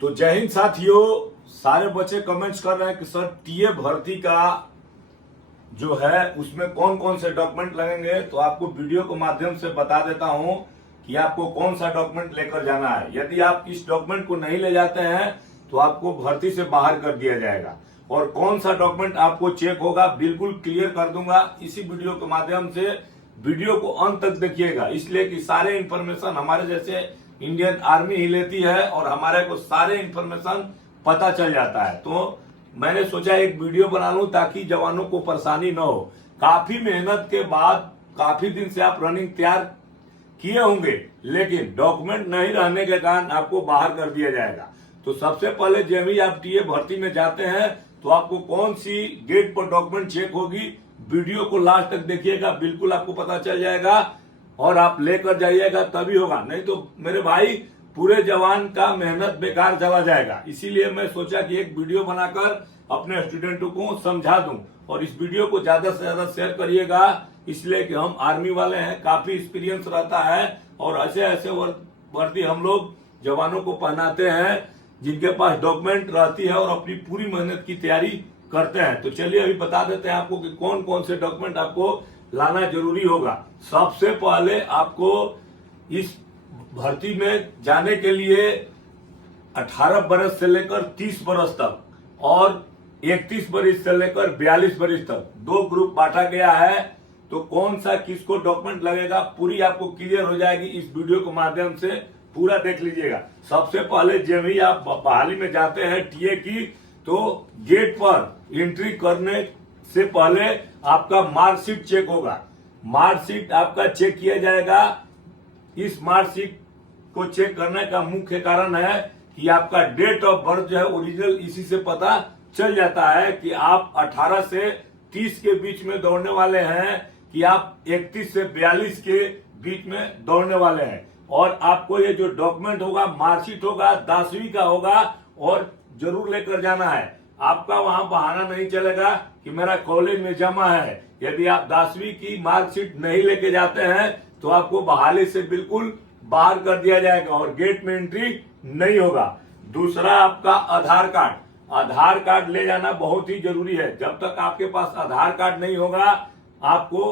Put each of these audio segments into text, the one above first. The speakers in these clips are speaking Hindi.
तो जय हिंद साथियों। सारे बच्चे कमेंट्स कर रहे हैं कि सर टीए भर्ती का जो है उसमें कौन कौन से डॉक्यूमेंट लगेंगे। तो आपको वीडियो के माध्यम से बता देता हूं कि आपको कौन सा डॉक्यूमेंट लेकर जाना है। यदि आप इस डॉक्यूमेंट को नहीं ले जाते हैं तो आपको भर्ती से बाहर कर दिया जाएगा। और कौन सा डॉक्यूमेंट आपको चेक होगा बिल्कुल क्लियर कर दूंगा इसी वीडियो के माध्यम से। वीडियो को अंत तक देखिएगा, इसलिए कि सारे इन्फॉर्मेशन हमारे जैसे इंडियन आर्मी ही लेती है और हमारे को सारे इन्फॉर्मेशन पता चल जाता है। तो मैंने सोचा एक वीडियो बना लूं ताकि जवानों को परेशानी न हो। काफी मेहनत के बाद काफी दिन से आप रनिंग तैयार किए होंगे, लेकिन डॉक्यूमेंट नहीं रहने के कारण आपको बाहर कर दिया जाएगा। तो सबसे पहले जब भी आप टीए भर्ती में जाते हैं तो आपको कौन सी गेट पर डॉक्यूमेंट चेक होगी, वीडियो को लास्ट तक देखिएगा, बिल्कुल आपको पता चल जाएगा और आप लेकर जाइएगा तभी होगा। नहीं तो मेरे भाई पूरे जवान का मेहनत बेकार चला जाएगा। इसीलिए मैं सोचा कि एक वीडियो बनाकर अपने स्टूडेंटों को समझा दूं और इस वीडियो को ज्यादा से ज्यादा शेयर करिएगा, इसलिए कि हम आर्मी वाले हैं, काफी एक्सपीरियंस रहता है और ऐसे ऐसे वर्दी हम लोग जवानों को पहनाते हैं जिनके पास डॉक्यूमेंट रहती है और अपनी पूरी मेहनत की तैयारी करते हैं। तो चलिए अभी बता देते हैं आपको कि कौन कौन से डॉक्यूमेंट आपको लाना जरूरी होगा। सबसे पहले आपको इस भर्ती में जाने के लिए 18 बरस से लेकर 30 बरस तक और 31 बरस से लेकर 42 बरस तक दो ग्रुप बांटा गया है। तो कौन सा किसको डॉक्यूमेंट लगेगा पूरी आपको क्लियर हो जाएगी इस वीडियो के माध्यम से, पूरा देख लीजिएगा। सबसे पहले जब भी आप बहाली में जाते हैं टीए की, तो गेट पर एंट्री करने से पहले आपका मार्कशीट चेक होगा। मार्कशीट आपका चेक किया जाएगा। इस मार्कशीट को चेक करने का मुख्य कारण है कि आपका डेट ऑफ बर्थ जो है ओरिजिनल, इसी से पता चल जाता है कि आप 18 से 30 के बीच में दौड़ने वाले हैं कि आप 31 से 42 के बीच में दौड़ने वाले हैं। और आपको ये जो डॉक्यूमेंट होगा, मार्कशीट होगा, 10वीं का होगा और जरूर लेकर जाना है। आपका वहां बहाना नहीं चलेगा कि मेरा कॉलेज में जमा है। यदि आप 10वीं की मार्कशीट नहीं लेके जाते हैं तो आपको बहाली से बिल्कुल बाहर कर दिया जाएगा और गेट में एंट्री नहीं होगा। दूसरा आपका आधार कार्ड। आधार कार्ड ले जाना बहुत ही जरूरी है। जब तक आपके पास आधार कार्ड नहीं होगा आपको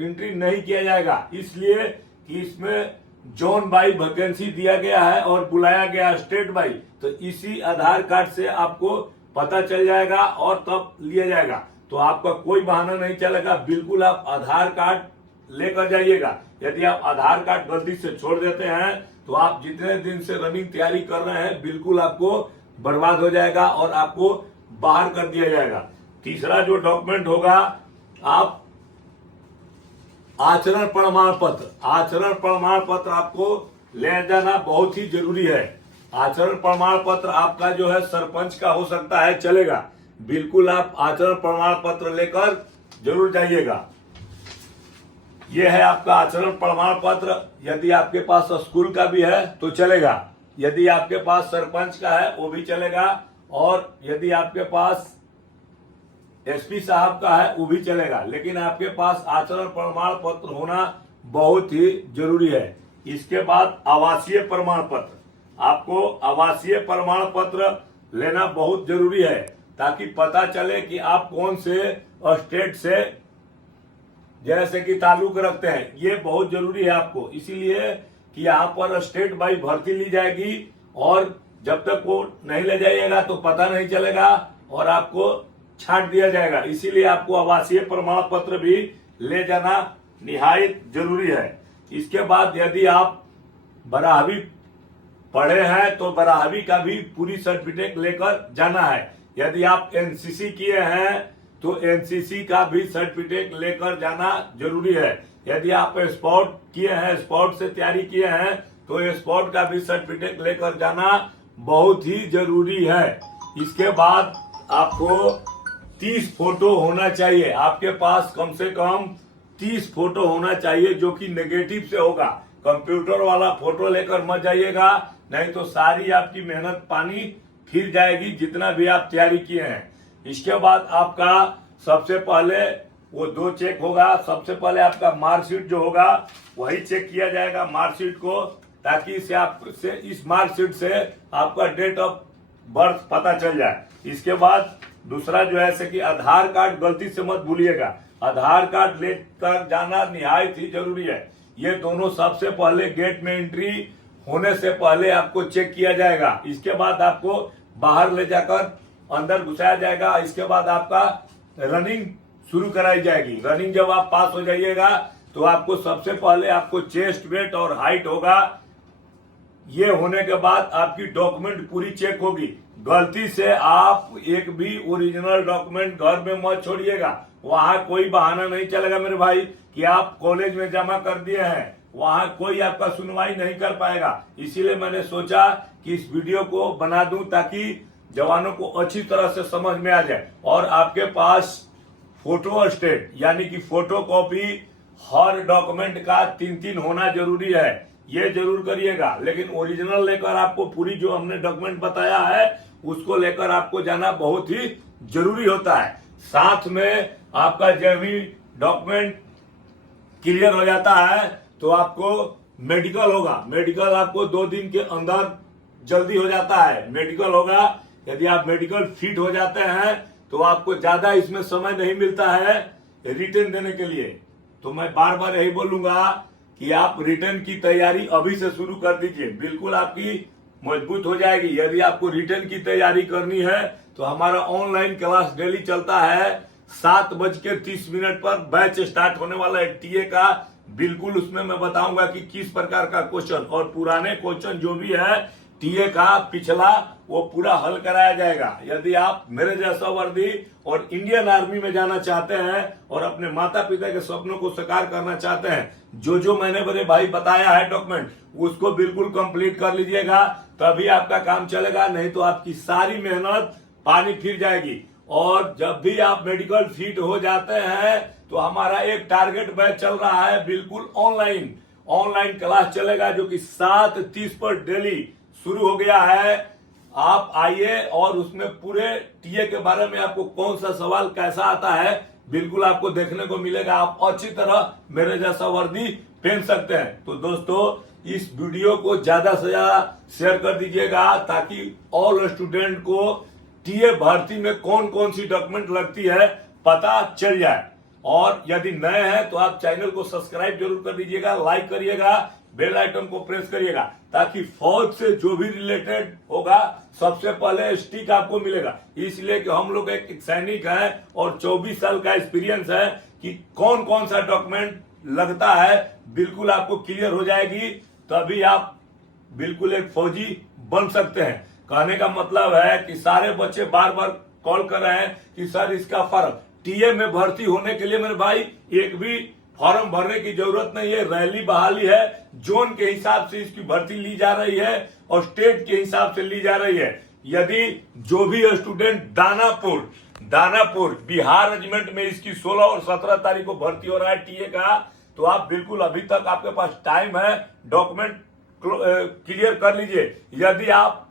एंट्री नहीं किया जाएगा, इसलिए कि इसमें जोन बाई वैकेंसी दिया गया है और बुलाया गया स्टेट बाई। तो इसी आधार कार्ड से आपको पता चल जाएगा और तब लिया जाएगा। तो आपका कोई बहाना नहीं चलेगा, बिल्कुल आप आधार कार्ड लेकर जाइएगा। यदि आप आधार कार्ड गलती से छोड़ देते हैं तो आप जितने दिन से रनिंग तैयारी कर रहे हैं बिल्कुल आपको बर्बाद हो जाएगा और आपको बाहर कर दिया जाएगा। तीसरा जो डॉक्यूमेंट होगा, आप आचरण प्रमाण पत्र। आचरण प्रमाण पत्र आपको ले जाना बहुत ही जरूरी है। आचरण प्रमाण पत्र आपका जो है सरपंच का हो सकता है, चलेगा। बिल्कुल आप आचरण प्रमाण पत्र लेकर जरूर जाइएगा। यह है आपका आचरण प्रमाण पत्र। यदि आपके पास स्कूल का भी है तो चलेगा, यदि आपके पास सरपंच का है वो भी चलेगा, और यदि आपके पास एसपी साहब का है वो भी चलेगा। लेकिन आपके पास आचरण प्रमाण पत्र होना बहुत ही जरूरी है। इसके बाद आवासीय प्रमाण पत्र। आपको आवासीय प्रमाण पत्र लेना बहुत जरूरी है ताकि पता चले कि आप कौन से स्टेट से जैसे कि ताल्लुक रखते हैं। ये बहुत जरूरी है आपको, इसीलिए कि यहाँ पर स्टेट बाई भर्ती ली जाएगी और जब तक वो नहीं ले जाइएगा तो पता नहीं चलेगा और आपको छांट दिया जाएगा। इसीलिए आपको आवासीय प्रमाण पत्र भी ले जाना निहायत जरूरी है। इसके बाद यदि आप 12वीं पढ़े हैं तो 12वीं का भी पूरी सर्टिफिकेट लेकर जाना है। यदि आप एनसीसी किए हैं तो एनसीसी का भी सर्टिफिकेट लेकर जाना जरूरी है। यदि आप स्पोर्ट किए हैं, स्पोर्ट से तैयारी किए हैं तो स्पोर्ट का भी सर्टिफिकेट लेकर जाना बहुत ही जरूरी है। इसके बाद आपको 30 फोटो होना चाहिए। आपके पास कम से कम 30 फोटो होना चाहिए जो कि नेगेटिव से होगा। कंप्यूटर वाला फोटो लेकर मत जाइएगा, नहीं तो सारी आपकी मेहनत पानी फिर जाएगी जितना भी आप तैयारी किए हैं। इसके बाद आपका सबसे पहले वो 2 चेक होगा। सबसे पहले आपका मार्कशीट जो होगा वही चेक किया जाएगा मार्कशीट को, ताकि इस मार्कशीट से आपका डेट ऑफ बर्थ पता चल जाए। इसके बाद दूसरा जो है कि आधार कार्ड गलती से मत भूलिएगा, आधार कार्ड लेकर जाना निहायत ही जरूरी है। ये दोनों सबसे पहले गेट में एंट्री होने से पहले आपको चेक किया जाएगा। इसके बाद आपको बाहर ले जाकर अंदर घुसाया जाएगा। इसके बाद आपका रनिंग शुरू कराई जाएगी। रनिंग जब आप पास हो जाइएगा तो आपको सबसे पहले आपको चेस्ट वेट और हाइट होगा। ये होने के बाद आपकी डॉक्यूमेंट पूरी चेक होगी। गलती से आप एक भी ओरिजिनल डॉक्यूमेंट घर में मत छोड़िएगा। वहां कोई बहाना नहीं चलेगा मेरे भाई कि आप कॉलेज में जमा कर दिए हैं, वहां कोई आपका सुनवाई नहीं कर पाएगा। इसीलिए मैंने सोचा कि इस वीडियो को बना दूं ताकि जवानों को अच्छी तरह से समझ में आ जाए। और आपके पास फोटो स्टेट यानी कि फोटो कॉपी हर डॉक्यूमेंट का 3-3 होना जरूरी है, ये जरूर करिएगा। लेकिन ओरिजिनल लेकर आपको पूरी जो हमने डॉक्यूमेंट बताया है उसको लेकर आपको जाना बहुत ही जरूरी होता है। साथ में आपका जब भी डॉक्यूमेंट क्लियर हो जाता है तो आपको मेडिकल होगा। मेडिकल आपको 2 दिन के अंदर जल्दी हो जाता है, मेडिकल होगा। यदि आप मेडिकल फिट हो जाते हैं तो आपको ज्यादा इसमें समय नहीं मिलता है रिटर्न देने के लिए। तो मैं बार बार यही बोलूंगा कि आप रिटर्न की तैयारी अभी से शुरू कर दीजिए, बिल्कुल आपकी मजबूत हो जाएगी। यदि आपको रिटर्न की तैयारी करनी है तो हमारा ऑनलाइन क्लास डेली चलता है 7:30 पर बैच स्टार्ट होने वाला है टीए का। बिल्कुल उसमें मैं बताऊंगा कि किस प्रकार का क्वेश्चन और पुराने क्वेश्चन जो भी है टीए का पिछला वो पूरा हल कराया जाएगा। यदि आप मेरे जैसा वर्दी और इंडियन आर्मी में जाना चाहते हैं और अपने माता पिता के सपनों को साकार करना चाहते हैं, जो मैंने मेरे भाई बताया है डॉक्यूमेंट उसको बिल्कुल कंप्लीट कर लीजिएगा, तभी आपका काम चलेगा। नहीं तो आपकी सारी मेहनत पानी फिर जाएगी। और जब भी आप मेडिकल फिट हो जाते हैं तो हमारा एक टारगेट बैच चल रहा है बिल्कुल ऑनलाइन क्लास चलेगा जो कि 7:30 पर डेली शुरू हो गया है। आप आइए और उसमें पूरे टीए के बारे में आपको कौन सा सवाल कैसा आता है बिल्कुल आपको देखने को मिलेगा। आप अच्छी तरह मेरे जैसा वर्दी पहन सकते हैं। तो दोस्तों इस वीडियो को ज्यादा से ज्यादा शेयर कर दीजिएगा ताकि ऑल स्टूडेंट को टीए भर्ती में कौन कौन सी डॉक्यूमेंट लगती है पता चल जाए। और यदि नए हैं तो आप चैनल को सब्सक्राइब जरूर कर दीजिएगा, लाइक करिएगा, बेल आइकन को प्रेस करिएगा ताकि फौज से जो भी रिलेटेड होगा सबसे पहले स्टिक आपको मिलेगा। इसलिए कि हम लोग एक सैनिक हैं और 24 साल का एक्सपीरियंस है कि कौन कौन सा डॉक्यूमेंट लगता है बिल्कुल आपको क्लियर हो जाएगी, तभी आप बिल्कुल एक फौजी बन सकते हैं। कहने का मतलब है कि सारे बच्चे बार बार कॉल कर रहे हैं कि सर इसका फॉर्म टीए में भर्ती होने के लिए मेरे भाई एक भी फॉर्म भरने की जरूरत नहीं है। रैली बहाली है, जोन के हिसाब से इसकी भर्ती ली जा रही है और स्टेट के हिसाब से ली जा रही है। यदि जो भी स्टूडेंट दानापुर बिहार रेजिमेंट में इसकी 16 और 17 तारीख को भर्ती हो रहा है टीए का, तो आप बिल्कुल अभी तक आपके पास टाइम है, डॉक्यूमेंट क्लियर कर लीजिए। यदि आप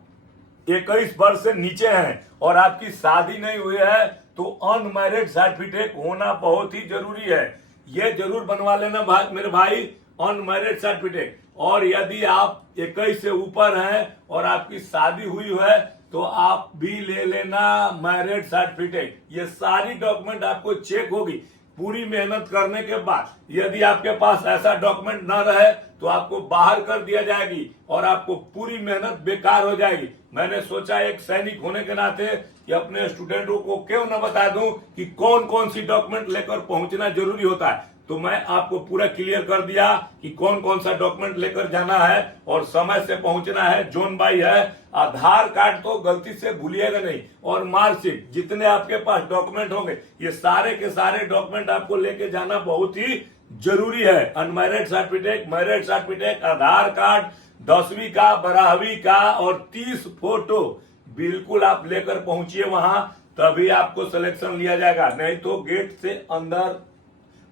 21 वर्ष से नीचे हैं और आपकी शादी नहीं हुई है तो अनमैरिड सर्टिफिकेट होना बहुत ही जरूरी है, ये जरूर बनवा लेना मेरे भाई अनमैरिड सर्टिफिकेट। और यदि आप 21 से ऊपर हैं और आपकी शादी हुई है तो आप भी ले लेना मैरिड सर्टिफिकेट। ये सारी डॉक्यूमेंट आपको चेक होगी पूरी मेहनत करने के बाद। यदि आपके पास ऐसा डॉक्यूमेंट न रहे तो आपको बाहर कर दिया जाएगी और आपको पूरी मेहनत बेकार हो जाएगी। मैंने सोचा एक सैनिक होने के नाते कि अपने स्टूडेंटों को क्यों न बता दूं कि कौन कौन सी डॉक्यूमेंट लेकर पहुंचना जरूरी होता है। तो मैं आपको पूरा क्लियर कर दिया कि कौन कौन सा डॉक्यूमेंट लेकर जाना है और समय से पहुंचना है। जोन बाई है, आधार कार्ड तो गलती से भूलिएगा नहीं, और मार्कशीट जितने आपके पास डॉक्यूमेंट होंगे ये सारे के सारे डॉक्यूमेंट आपको लेके जाना बहुत ही जरूरी है। अनमैरिड सर्टिफिकेट, मैरिड सर्टिफिकेट, आधार कार्ड, 10वीं का, 12वीं का और 30 फोटो बिल्कुल आप लेकर पहुंचिए वहां, तभी आपको सिलेक्शन लिया जाएगा। नहीं तो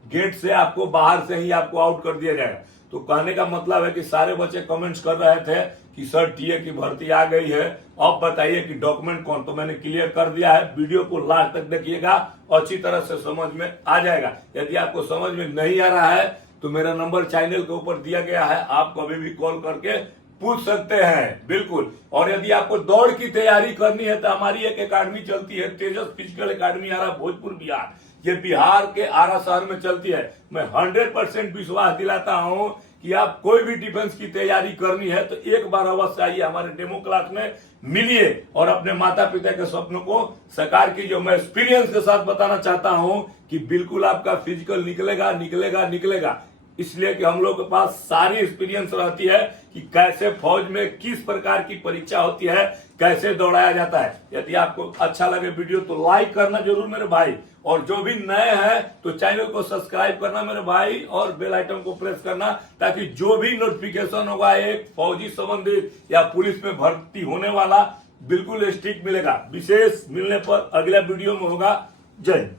गेट से आपको बाहर से ही आपको आउट कर दिया जाएगा। तो कहने का मतलब है कि सारे बच्चे कमेंट्स कर रहे थे कि सर टीए की भर्ती आ गई है, अब बताइए कि डॉक्यूमेंट कौन। तो मैंने क्लियर कर दिया है, वीडियो को लास्ट तक देखिएगा, अच्छी तरह से समझ में आ जाएगा। यदि आपको समझ में नहीं आ रहा है तो मेरा नंबर चैनल के ऊपर दिया गया है, आप कभी भी कॉल करके पूछ सकते हैं बिल्कुल। और यदि आपको दौड़ की तैयारी करनी है तो हमारी एक एकेडमी चलती है, तेजस फिजिकल एकेडमी आरा भोजपुर बिहार। ये बिहार के आरा शहर में चलती है। मैं 100% विश्वास दिलाता हूं कि आप कोई भी डिफेंस की तैयारी करनी है तो एक बार अवश्य आइए हमारे डेमो क्लास में, मिलिए और अपने माता पिता के स्वप्नों को साकार कीजिए। मैं एक्सपीरियंस के साथ बताना चाहता हूं कि बिल्कुल आपका फिजिकल निकलेगा निकलेगा निकलेगा, इसलिए कि हम लोग के पास सारी एक्सपीरियंस रहती है कि कैसे फौज में किस प्रकार की परीक्षा होती है, कैसे दौड़ाया जाता है। यदि आपको अच्छा लगे वीडियो तो लाइक करना जरूर मेरे भाई, और जो भी नए हैं तो चैनल को सब्सक्राइब करना मेरे भाई, और बेल आइकन को प्रेस करना, ताकि जो भी नोटिफिकेशन होगा एक फौजी संबंधित या पुलिस में भर्ती होने वाला बिल्कुल स्टिक मिलेगा। विशेष मिलने पर अगला वीडियो में होगा। जय हिंद।